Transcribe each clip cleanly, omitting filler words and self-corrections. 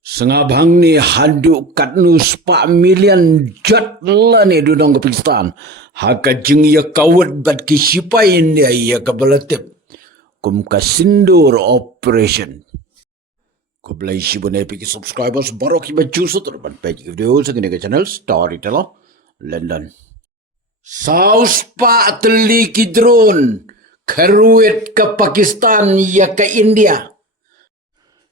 Sengabang ni handuk katnu sepak million jat lah ni dudong ke Pakistan. Haka jeng ia kawat bat kisipain dia ia ke belatip. Kum kasindur operation. Ko belai si bunai pergi subscribers baru ki baju terban page video segini ke channel Storyteller London. Saus pak teli ki drone keruit ke Pakistan ya ke India.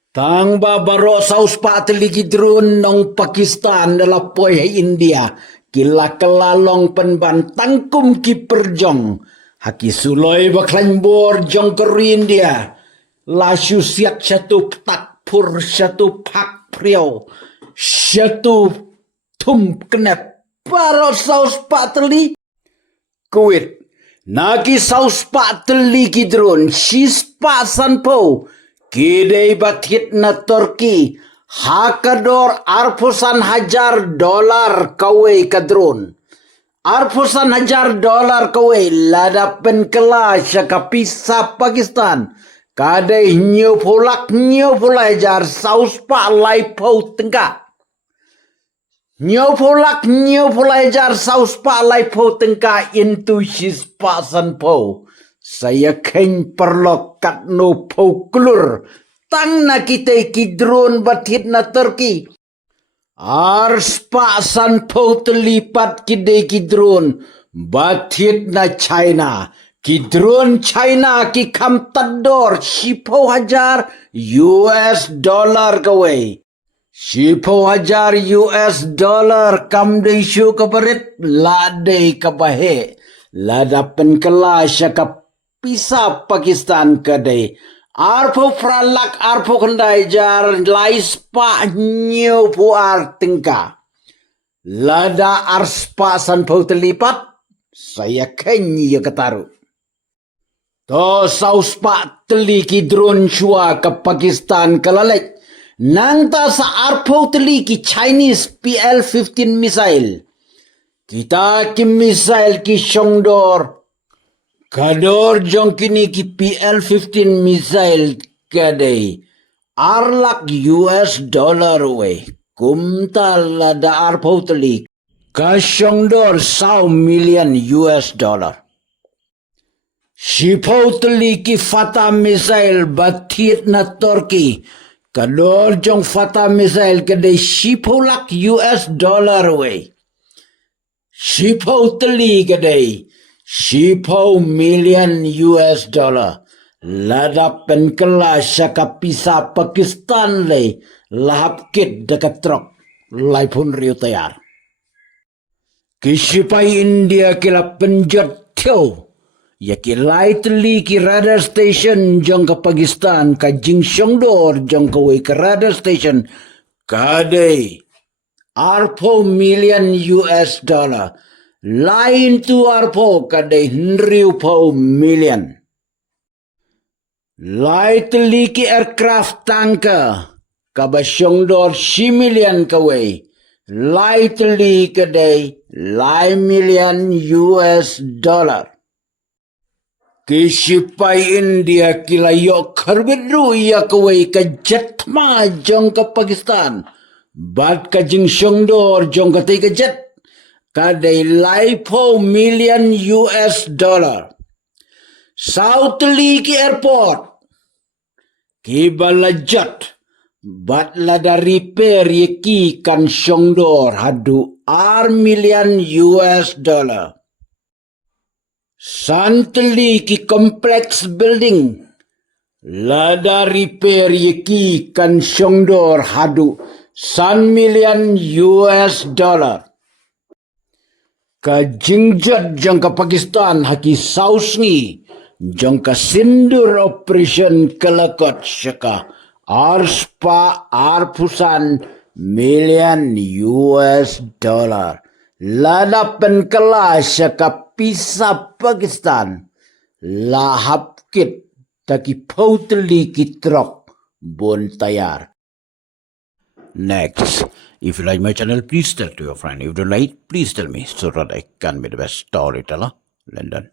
Tang babaro saus pak teli ki drone nong Pakistan dalam poy India. Kila kelalong penban tangkum ki perjong. Haki suloi baklan bor jong ke India. Lasu siap satu tak pur satu pak priau. Satu tum kenep. Baro saus pak teli. Kuit. Nagi saus pak teli ki drone. Sis pak sanpo. Kidai bathit na Turki. Hakador arpusan hajar dolar kawai kadron. Arpusan hajar dolar kawai ladapen kelas kapisa Pakistan. Kadai nyo pulak jar saus pak laipau tengka. Nyo pulak jar saus pak laipau tengka into sis pak sanpo. Saya ken perlokat no poklur. Tang na kita kidron bathit na Turki. Ars pak sanpo terlipat kidai kidron bathit na China. Kidron China ki kam tador sipo hajar US dollar kawai. Sipo hajar US dollar kam de syu kabarit ladai kabahe. Ladapen kelas ka pisa Pakistan kadai. Arpo fralak arpo kendai jar lais pa nyo puar tingka. Lada arspa sanpo terlipat. Saya kenyi ketaru. To saus pak teli ki drone shua ke Pakistan kelalek. Nangta sa arpo teli ki Chinese PL-15 missile. Kita ki missile ki Shongdor. Kador jong kini ki PL-15 missile kadai. Arlak US dollar we. Kumtal lada arpo teli. Kasyongdor 100 million US dollar. Sipo teli ki Fatah missile bathit na Turki. Kador jong Fatah missile kadai sipo lak US dollar we. Sipo teli kadai. Sipo million US dollar. Ladapen kelas kapisa Pakistan le. Lahap kit dekat truk. Laipun riu tayar. Kisipai India kila penjat tiaw. Ya kilai teli ki radar station jong ke Pakistan. Ka jing Shongdor jong ke wei ke radar station. Kadai. Arpo million US dollar. Lain tu arpo kadai 100 million. Lai teli ki aircraft tanker. Kaba Shongdor 6 million kawai. Lai teli kadai lai million US dollar. Kisipai India kila yok kerbedru ya kawai ka jetma jong ke Pakistan. Bat ka jing Shongdor jong ka tay ka jet. Kadai laipo million US dollar. South Liki Airport. Kibala jet. Bat lada repair yeki kan Shongdor hadu million US dollar. Santli ki complex building. Lada repair yeki kan Shongdor hadu 1 million US dollar. Ka jingjat jang ka Pakistan haki saus ni jang ka sindur operation kelakot syaka arspa arpusan million US dollar. Ladapen kelas syaka pisa Pakistan lahap kit taki poteli ki truk bon tayar. Next, if you like my channel, please tell to your friend. If you don't like, please tell me so that I can be the best storyteller. London.